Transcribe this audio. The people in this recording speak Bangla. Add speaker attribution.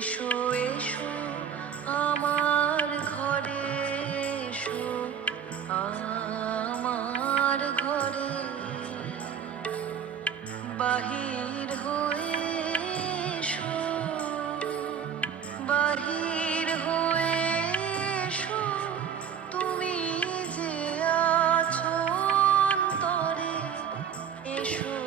Speaker 1: এসো এসো আমার ঘরে এসো আমার ঘরে বাহির হয়ে বাহির হয়ে তুমি যে আছো তরে এসো